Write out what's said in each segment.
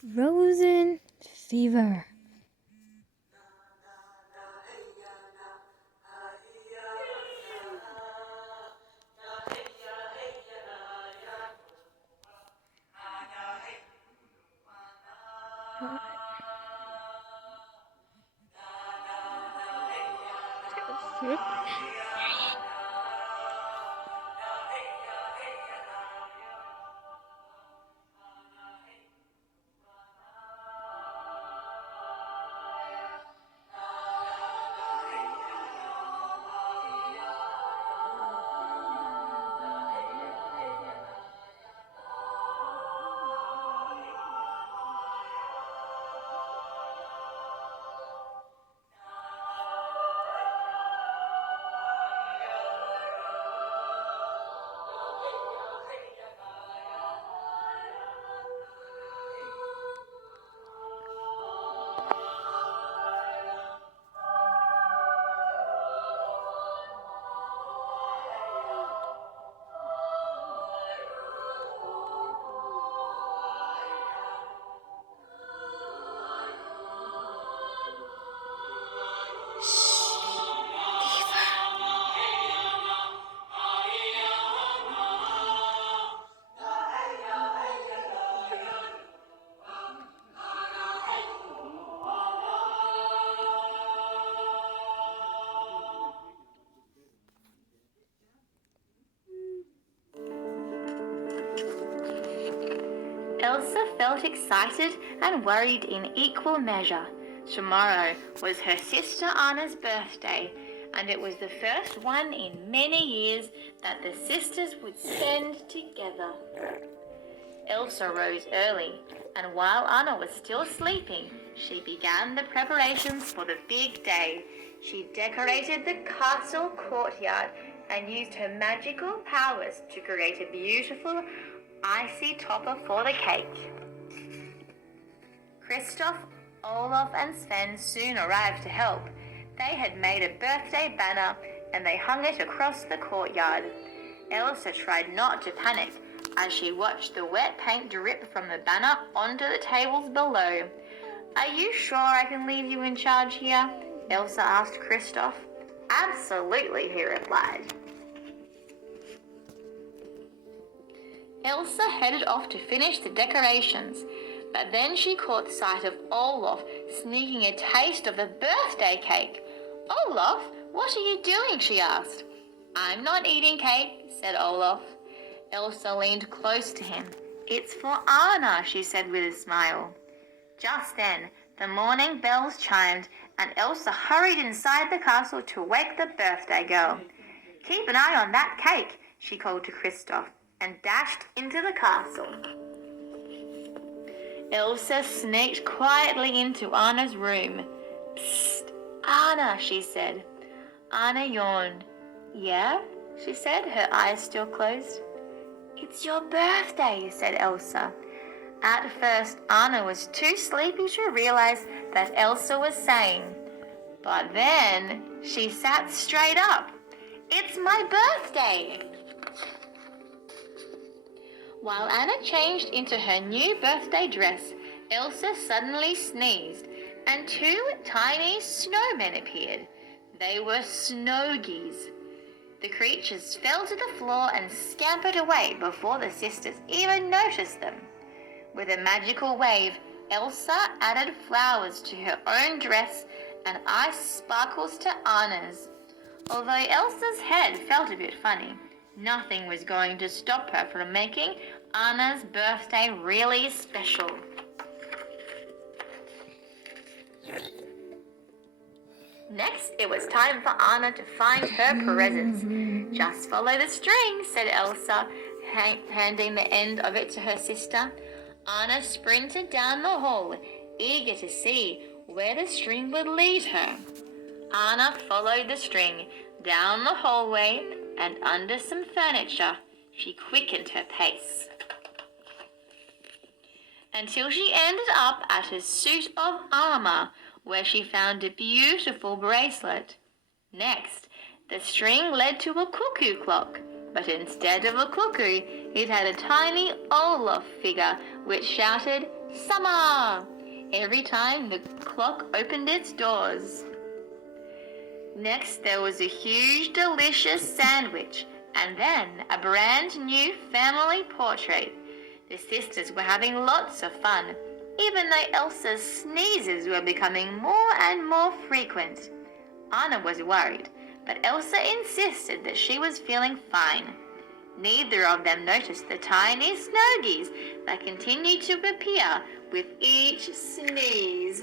Frozen fever. Elsa felt excited and worried in equal measure. Tomorrow was her sister Anna's birthday, and it was the first one in many years that the sisters would spend together. Elsa rose early, and while Anna was still sleeping, she began the preparations for the big day. She decorated the castle courtyard and used her magical powers to create a beautiful icy topper for the cake. Kristoff, Olaf and Sven soon arrived to help. They had made a birthday banner and they hung it across the courtyard. Elsa tried not to panic as she watched the wet paint drip from the banner onto the tables below. "Are you sure I can leave you in charge here?" Elsa asked Kristoff. "Absolutely," he replied. Elsa headed off to finish the decorations, but then she caught sight of Olaf sneaking a taste of the birthday cake. "Olaf, what are you doing?" she asked. "I'm not eating cake," said Olaf. Elsa leaned close to him. "It's for Anna," she said with a smile. Just then, the morning bells chimed, and Elsa hurried inside the castle to wake the birthday girl. "Keep an eye on that cake," she called to Kristoff, and dashed into the castle. Elsa sneaked quietly into Anna's room. "Psst, Anna," she said. Anna yawned. "Yeah?" she said, her eyes still closed. "It's your birthday," said Elsa. At first, Anna was too sleepy to realize that Elsa was saying, but then she sat straight up. "It's my birthday!" While Anna changed into her new birthday dress, Elsa suddenly sneezed, and two tiny snowmen appeared. They were Snowgies. The creatures fell to the floor and scampered away before the sisters even noticed them. With a magical wave, Elsa added flowers to her own dress and ice sparkles to Anna's. Although Elsa's head felt a bit funny, nothing was going to stop her from making Anna's birthday really special. Next, it was time for Anna to find her presents. "Just follow the string," said Elsa, handing the end of it to her sister. Anna sprinted down the hall, eager to see where the string would lead her. Anna followed the string down the hallway and under some furniture. She quickened her pace until she ended up at a suit of armor, where she found a beautiful bracelet. Next, the string led to a cuckoo clock. But instead of a cuckoo, it had a tiny Olaf figure which shouted, "Summer!" every time the clock opened its doors. Next, there was a huge, delicious sandwich, and then a brand new family portrait. The sisters were having lots of fun, even though Elsa's sneezes were becoming more and more frequent. Anna was worried, but Elsa insisted that she was feeling fine. Neither of them noticed the tiny snowgies that continued to appear with each sneeze.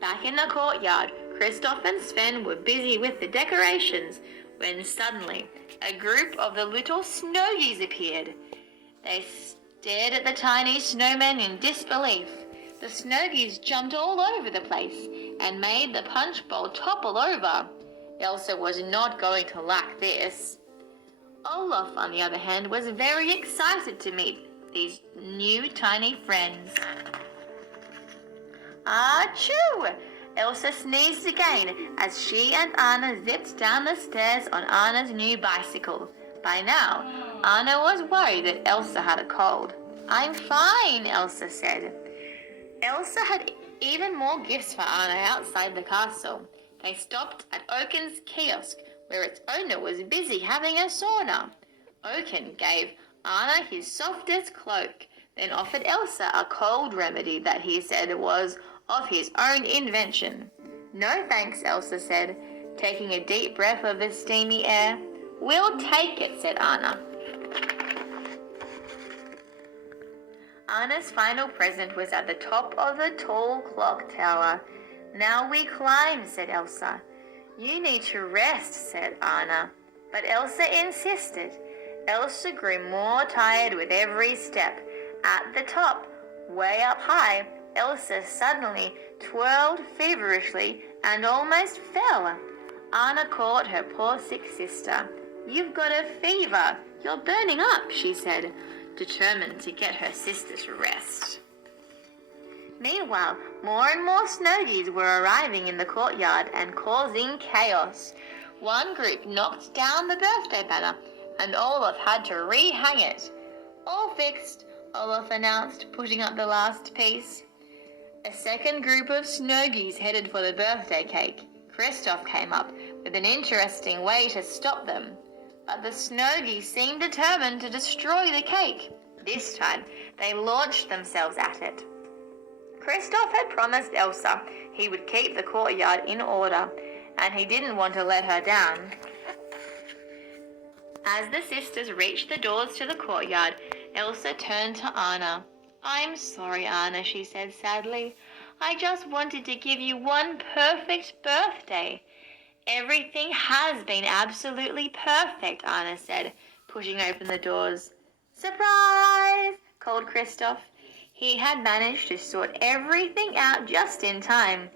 Back in the courtyard, Kristoff and Sven were busy with the decorations when suddenly a group of the little snowgies appeared. They stared at the tiny snowmen in disbelief. The snowgies jumped all over the place and made the punch bowl topple over. Elsa was not going to like this. Olaf, on the other hand, was very excited to meet these new tiny friends. Achoo! Elsa sneezed again as she and Anna zipped down the stairs on Anna's new bicycle. By now, Anna was worried that Elsa had a cold. "I'm fine," Elsa said. Elsa had even more gifts for Anna outside the castle. They stopped at Oaken's kiosk, where its owner was busy having a sauna. Oaken gave Anna his softest cloak, then offered Elsa a cold remedy that he said was of his own invention. "No thanks," Elsa said, taking a deep breath of the steamy air. "We'll take it," said Anna. Anna's final present was at the top of the tall clock tower. "Now we climb," said Elsa. "You need to rest," said Anna. But Elsa insisted. Elsa grew more tired with every step. At the top, way up high, Elsa suddenly twirled feverishly and almost fell. Anna caught her poor sick sister. "You've got a fever. You're burning up," she said, determined to get her sister to rest. Meanwhile, more and more snowgies were arriving in the courtyard and causing chaos. One group knocked down the birthday banner, and Olaf had to rehang it. "All fixed," Olaf announced, putting up the last piece. A second group of snowgies headed for the birthday cake. Kristoff came up with an interesting way to stop them, but the snowgies seemed determined to destroy the cake. This time, they launched themselves at it. Kristoff had promised Elsa he would keep the courtyard in order, and he didn't want to let her down. As the sisters reached the doors to the courtyard, Elsa turned to Anna. "I'm sorry, Anna," she said sadly. "I just wanted to give you one perfect birthday." "Everything has been absolutely perfect," Anna said, pushing open the doors. "Surprise!" called Kristoff. He had managed to sort everything out just in time.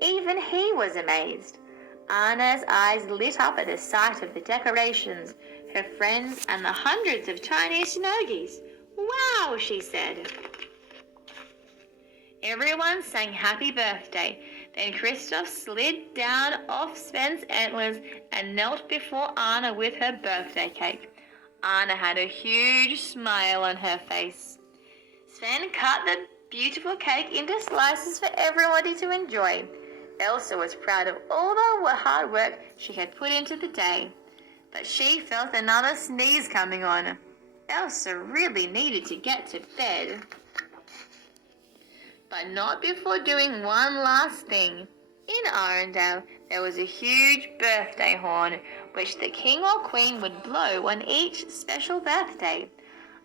Even he was amazed. Anna's eyes lit up at the sight of the decorations, her friends, and the hundreds of tiny snowgies. "Wow!" she said. Everyone sang happy birthday. Then Kristoff slid down off Sven's antlers and knelt before Anna with her birthday cake. Anna had a huge smile on her face. Sven cut the beautiful cake into slices for everybody to enjoy. Elsa was proud of all the hard work she had put into the day, but she felt another sneeze coming on. Elsa really needed to get to bed. But not before doing one last thing. In Arendelle, there was a huge birthday horn, which the king or queen would blow on each special birthday.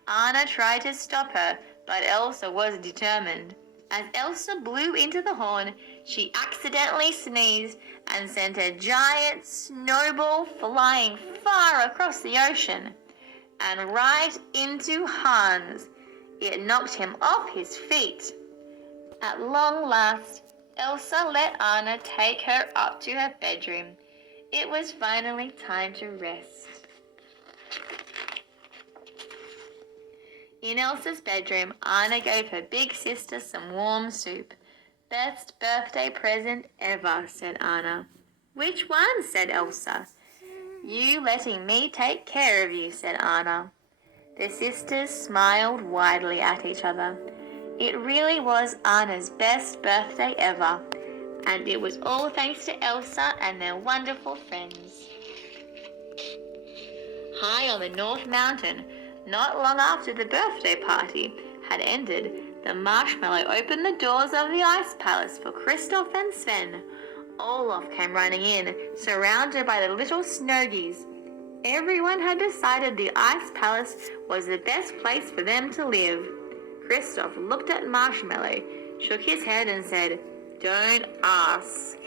Anna tried to stop her, but Elsa was determined. As Elsa blew into the horn, she accidentally sneezed and sent a giant snowball flying far across the ocean and right into Hans. It knocked him off his feet. At long last, Elsa let Anna take her up to her bedroom. It was finally time to rest. In Elsa's bedroom, Anna gave her big sister some warm soup. "Best birthday present ever," said Anna. "Which one?" said Elsa. You letting me take care of you, said Anna. The sisters smiled widely at each other. It really was Anna's best birthday ever, and it was all thanks to Elsa and their wonderful friends. High on the North Mountain, not long after the birthday party had ended, the Marshmallow opened the doors of the Ice Palace for Kristoff and Sven. Olaf came running in, surrounded by the little Snow Geese. Everyone had decided the Ice Palace was the best place for them to live. Kristoff looked at Marshmallow, shook his head and said, "Don't ask."